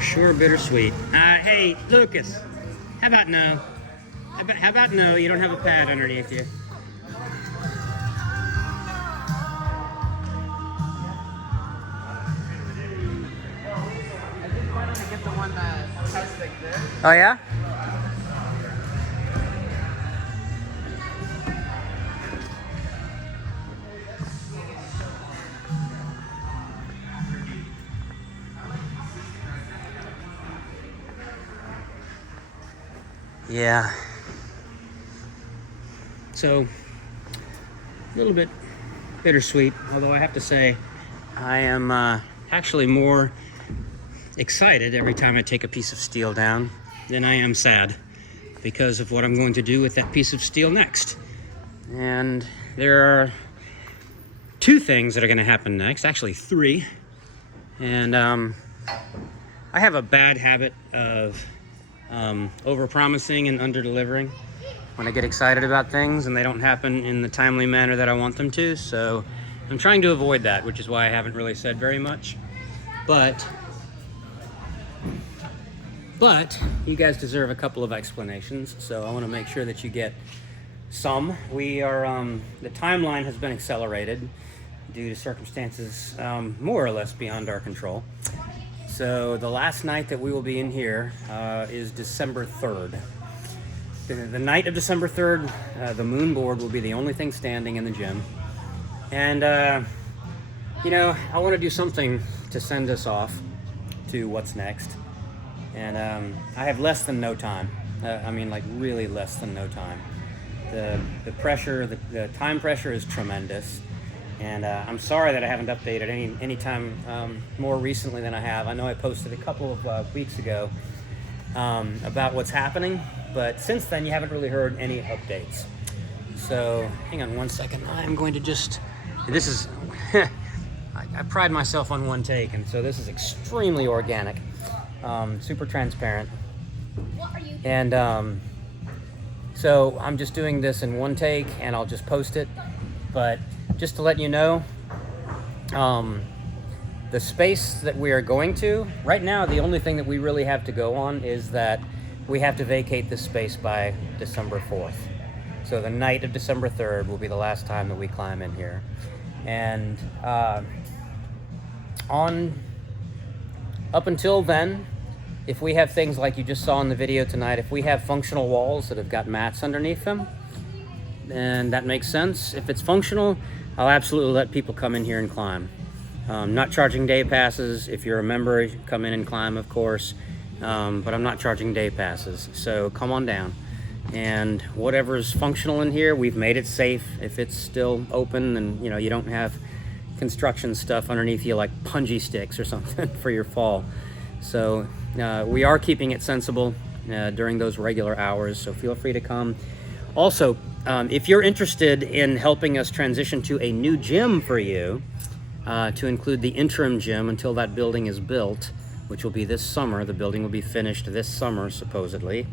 for sure bittersweet. Hey, Lucas, how about no? How about no? You don't have a pad underneath you. Oh yeah? Yeah. So, a little bit bittersweet, although I have to say, I am actually more excited every time I take a piece of steel down than I am sad because of what I'm going to do with that piece of steel next. And there are two things that are going to happen next, actually three. And I have a bad habit of over-promising and under-delivering when I get excited about things and they don't happen in the timely manner that I want them to. So I'm trying to avoid that, which is why I haven't really said very much. But you guys deserve a couple of explanations, so I want to make sure that you get some. We are, the timeline has been accelerated due to circumstances more or less beyond our control. So the last night that we will be in here is December 3rd. The night of December 3rd, the moon board will be the only thing standing in the gym. And, you know, I want to do something to send us off to what's next. And I have less than no time. I mean, like really less than no time. The pressure, the time pressure is tremendous. And I'm sorry that I haven't updated any time more recently than I have. I know I posted a couple of weeks ago about what's happening, but since then you haven't really heard any updates. So hang on one second. I'm going to just, this is, I pride myself on one take, and so this is extremely organic, super transparent. And so I'm just doing this in one take and I'll just post it. But just to let you know, the space that we are going to, right now, the only thing that we really have to go on is that we have to vacate this space by December 4th. So the night of December 3rd will be the last time that we climb in here. And up until then, if we have things like you just saw in the video tonight, if we have functional walls that have got mats underneath them, then that makes sense. If it's functional, I'll absolutely let people come in here and climb. Not charging day passes. If you're a member, you come in and climb, of course. But I'm not charging day passes. So come on down. And whatever's functional in here, we've made it safe. If it's still open and you know you don't have construction stuff underneath you like punji sticks or something for your fall. So we are keeping it sensible during those regular hours. So feel free to come. Also, if you're interested in helping us transition to a new gym for you, to include the interim gym until that building is built, which will be this summer. The building will be finished this summer, supposedly.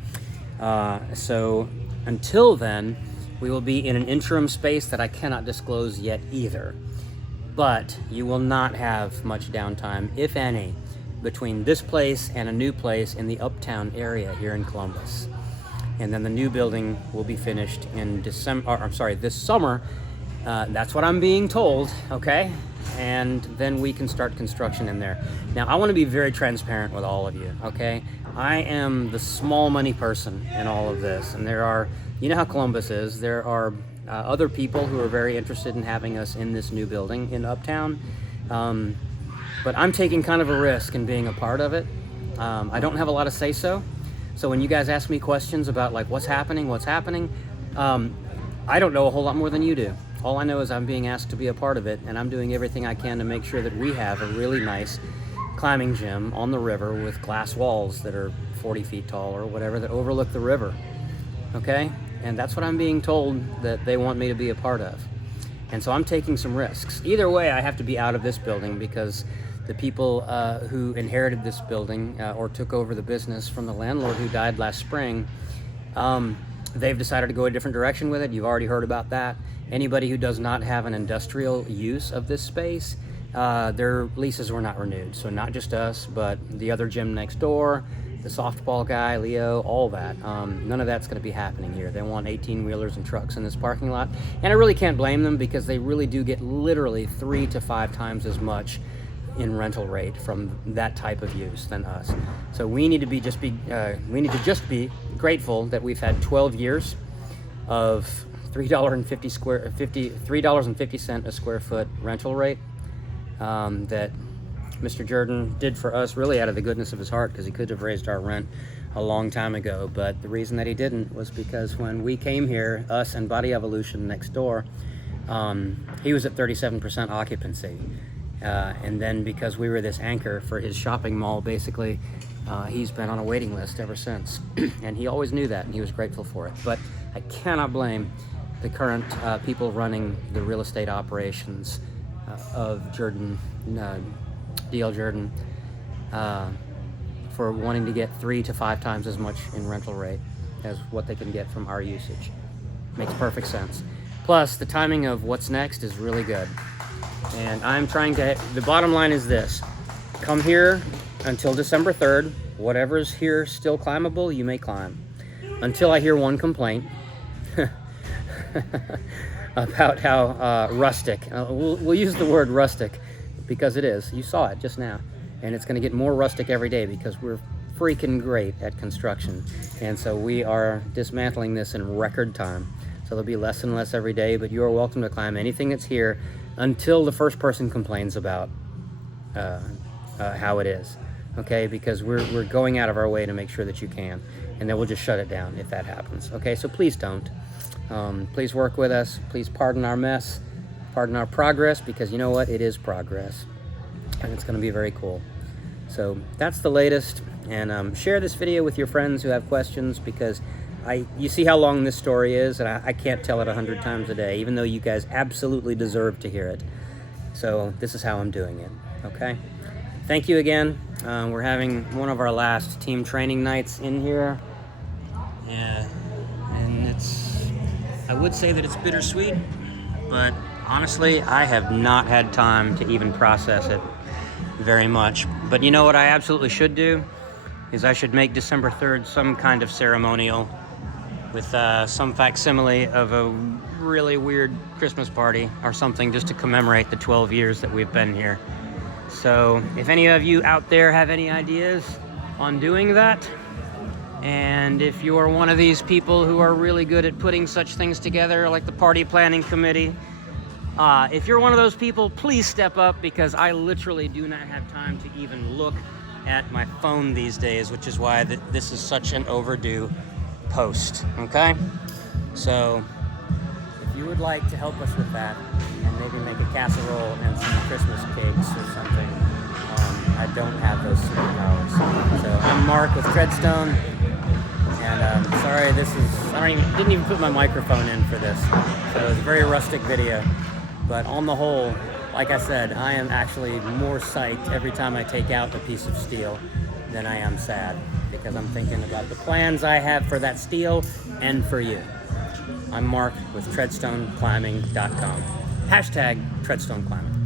So until then, we will be in an interim space that I cannot disclose yet either. But you will not have much downtime, if any, between this place and a new place in the Uptown area here in Columbus. And then the new building will be finished in this summer. That's what I'm being told, okay? And then we can start construction in there. Now, I want to be very transparent with all of you, okay? I am the small money person in all of this. And there are, you know how Columbus is, there are other people who are very interested in having us in this new building in Uptown. But I'm taking kind of a risk in being a part of it. I don't have a lot of say-so. So when you guys ask me questions about like what's happening, I don't know a whole lot more than you do. All I know is I'm being asked to be a part of it, and I'm doing everything I can to make sure that we have a really nice climbing gym on the river with glass walls that are 40 feet tall or whatever that overlook the river, okay? And that's what I'm being told that they want me to be a part of. And so I'm taking some risks. Either way, I have to be out of this building because the people who inherited this building or took over the business from the landlord who died last spring, they've decided to go a different direction with it. You've already heard about that. Anybody who does not have an industrial use of this space their leases were not renewed. So not just us, but the other gym next door, the softball guy, Leo, all that. None of that's going to be happening here. They want 18-wheelers and trucks in this parking lot. And I really can't blame them, because they really do get literally 3 to 5 times as much in rental rate from that type of use than us. So we need to just be grateful that we've had 12 years of $3.50 a square foot rental rate that Mr. Jordan did for us, really out of the goodness of his heart, because he could have raised our rent a long time ago. But the reason that he didn't was because when we came here, us and Body Evolution next door, he was at 37% occupancy. And then because we were this anchor for his shopping mall, basically, he's been on a waiting list ever since. And he always knew that, and he was grateful for it. But I cannot blame the current people running the real estate operations of Jordan, DL Jordan, for wanting to get 3 to 5 times as much in rental rate as what they can get from our usage. Makes perfect sense. Plus, the timing of what's next is really good. And I'm trying to, the bottom line is this: come here until December 3rd. Whatever's here still climbable, you may climb. Until I hear one complaint about how rustic. We'll use the word rustic because it is. You saw it just now. And it's going to get more rustic every day because we're freaking great at construction. And so we are dismantling this in record time. So there'll be less and less every day, but you are welcome to climb anything that's here until the first person complains about how it is. Okay, because we're going out of our way to make sure that you can. And then we'll just shut it down if that happens. Okay, so please don't. Please work with us. Please pardon our mess, pardon our progress, because you know what? It is progress. And it's going to be very cool. So that's the latest. And share this video with your friends who have questions, because you see how long this story is, and I can't tell it 100 times a day, even though you guys absolutely deserve to hear it. So this is how I'm doing it, okay? Thank you again. We're having one of our last team training nights in here. Yeah, and I would say that it's bittersweet, but honestly, I have not had time to even process it very much. But you know what I absolutely should do? Is I should make December 3rd some kind of ceremonial with some facsimile of a really weird Christmas party or something, just to commemorate the 12 years that we've been here. So if any of you out there have any ideas on doing that, and if you are one of these people who are really good at putting such things together, like the party planning committee, if you're one of those people, please step up, because I literally do not have time to even look at my phone these days, which is why this is such an overdue post, okay? So if you would like to help us with that, and maybe make a casserole and some Christmas cakes or something, I don't have those superpowers. So I'm Mark with Treadstone, and sorry, didn't even put my microphone in for this, so it's a very rustic video. But on the whole, like I said, I am actually more psyched every time I take out a piece of steel than I am sad, because I'm thinking about the plans I have for that steel and for you. I'm Mark with TreadstoneClimbing.com. #TreadstoneClimbing.